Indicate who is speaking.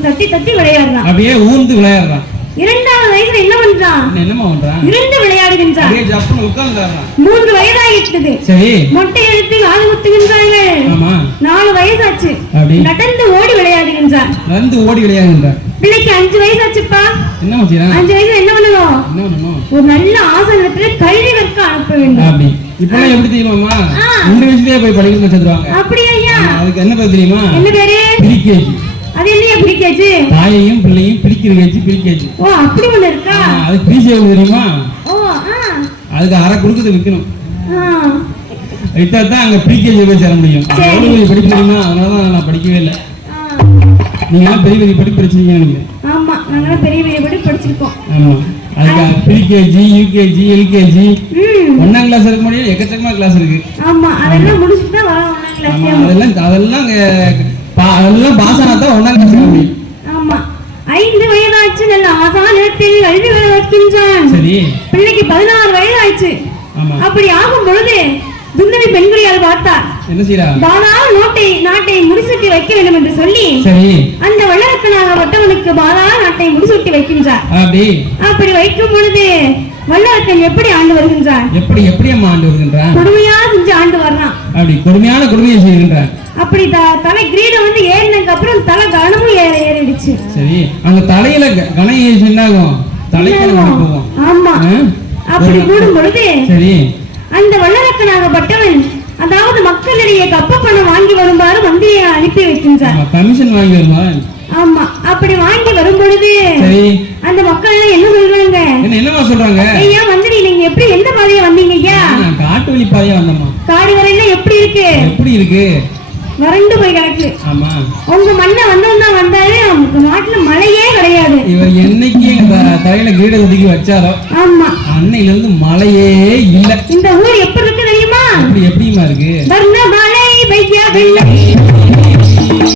Speaker 1: தட்டி தட்டி விளையாடுறான்.
Speaker 2: அப்படியே ஊர்ந்து விளையாடுறான்.
Speaker 1: இரண்டாவது வயதுல என்ன பண்றான்?
Speaker 2: என்ன என்னமா பண்றான்?
Speaker 1: இருந்து விளையாடுகின்றான்.
Speaker 2: அப்படியே ஜப்புன்னு உட்கார்ந்துறான்
Speaker 1: மூன்று வயதாயிட்டது
Speaker 2: சரி.
Speaker 1: மொட்டை காது
Speaker 2: ஆமா.
Speaker 1: நாலு வயசாச்சு. நடந்து ஓடி விளையாடுகின்றான்.
Speaker 2: நடந்து ஓடி விளையாடுகின்றான்.
Speaker 1: பிள்ளைக்கு அஞ்சு
Speaker 2: என்ன மச்சியா
Speaker 1: அஞ்சு வயசுல என்ன பண்ணணும்
Speaker 2: என்ன பண்ணணும்
Speaker 1: ஒரு நல்ல ஆசனத்துல கல்வி கற்க அனுப்ப வேண்டும்.
Speaker 2: அப்படி. இப்பெல்லாம் எப்படி தெரியுமாமா. இந்த போய் படிக்க வச்சிருவாங்க
Speaker 1: அப்படியா?
Speaker 2: அதுக்கு என்ன பேர் தெரியுமா?
Speaker 1: என்ன பேரு?
Speaker 2: பிரிக்கேஜி
Speaker 1: அது என்னையா
Speaker 2: தாயையும் பிள்ளையும் பிரிக்கிற கேஜி பிரிக்கேஜி
Speaker 1: ஓ அப்படி ஒண்ணு இருக்கா?
Speaker 2: அதுக்கு பிரிச்சு எவ்வளவு தெரியுமா?
Speaker 1: ஓ
Speaker 2: அதுக்கு அரை கொடுக்குறது விற்கணும் வித்தா தான் அங்க பிரிக்கேஜி போய் சேர முடியும். எவ்வளவு பெரிய படிப்பு தெரியுமா? அதனால தான் நான் படிக்கவே இல்லை. நீங்க எல்லாம் பெரிய பெரிய படிப்பு படிச்சிருக்கீங்க நீங்க
Speaker 1: ஆமா நாங்களாம் பெரிய பெரிய படி படிச்சிருக்கோம்.
Speaker 2: ஆமா. அதுக்கு ப்ரீகேஜி யூகேஜி எல்கேஜி. ஒன்னாம் கிளாஸ் இருக்க முடியும் எக்கச்சக்கமா கிளாஸ் இருக்கு.
Speaker 1: ஆமா அதெல்லாம் முடிச்சுட்டு தான் வரோம் கிளாஸ்
Speaker 2: அதெல்லாம் அதெல்லாம் அங்க பா- அதெல்லாம் பாஸ் ஆனா தான் ஒன்னாம் கிளாஸ்
Speaker 1: ஆமா. ஐந்து வயதாச்சு நல்ல ஆசானத்தில் கல்வி வளர்க்கின்றான்.
Speaker 2: சரி.
Speaker 1: பிள்ளைக்கு பதினாறு வயதாச்சு
Speaker 2: ஆமா.
Speaker 1: அப்படி ஆகும் பொழுது துந்தவி பெண்குடியால் பார்த்தார்.
Speaker 2: என்ன செய்யறா
Speaker 1: பாதாள நோட்டை நாட்டை முடிசூட்டி வைக்க வேண்டும் என்று சொல்லி
Speaker 2: சரி.
Speaker 1: அந்த வல்லரக்கனாகப்பட்டவனுக்கு பாதாள நாட்டை முடிசூட்டி வைக்கின்றார்.
Speaker 2: அப்படி.
Speaker 1: அப்படி வைக்கும் பொழுது வல்லரக்கன் எப்படி ஆண்டு வருகின்றார்
Speaker 2: எப்படி எப்படி அம்மா ஆண்டு வருகின்றான்?
Speaker 1: கொடுமையா செஞ்சு ஆண்டு வர்றான்.
Speaker 2: அப்படி கொடுமையான கொடுமையை செய்கின்றான்.
Speaker 1: அப்படி தலை கிரீடம் வந்து ஏறினதுக்கு அப்புறம் தலை கனமும் ஏற ஏறிடுச்சு.
Speaker 2: சரி அந்த தலையில க- கணையை என்னாகும்? தலைக்கு போவோம்.
Speaker 1: ஆமா. அப்படி கூடும் பொழுது
Speaker 2: சரி.
Speaker 1: அந்த வல்லரக்கனாகப்பட்டவன் அதாவது மக்களிடையே கப்ப பணம் வாங்கி வருமாறு மந்திரியை அனுப்பி வைக்கின்றார்
Speaker 2: ஆமா கமிஷன் வாங்கி வருமா
Speaker 1: ஆமா. அப்படி வாங்கி வரும் பொழுது அந்த மக்கள் என்ன சொல்றாங்க?
Speaker 2: என்ன என்னமா சொல்றாங்க?
Speaker 1: ஐயா மந்திரி நீங்க எப்படி எந்த பாதையா வந்தீங்க ஐயா?
Speaker 2: காட்டு வழி பாதையா வந்தம்மா.
Speaker 1: காடு வரையில எப்படி இருக்கு?
Speaker 2: எப்படி இருக்கு?
Speaker 1: வறண்டு போய் கிடக்கு.
Speaker 2: ஆமா.
Speaker 1: உங்க மண்ணை வந்தவன் தான் வந்தாரு உங்க நாட்டுல மழையே கிடையாது.
Speaker 2: இவர் என்னைக்கு எங்க தலையில கீழ ஒதுக்கி வச்சாரோ
Speaker 1: ஆமா.
Speaker 2: அன்னையில இருந்து மழையே இல்ல.
Speaker 1: இந்த ஊர் எப்படி இருக்கு தெரியுமா?
Speaker 2: அப்படி எப்படிமா இருக்கு?
Speaker 1: வர்ண மழை பெய்ய வெள்ளை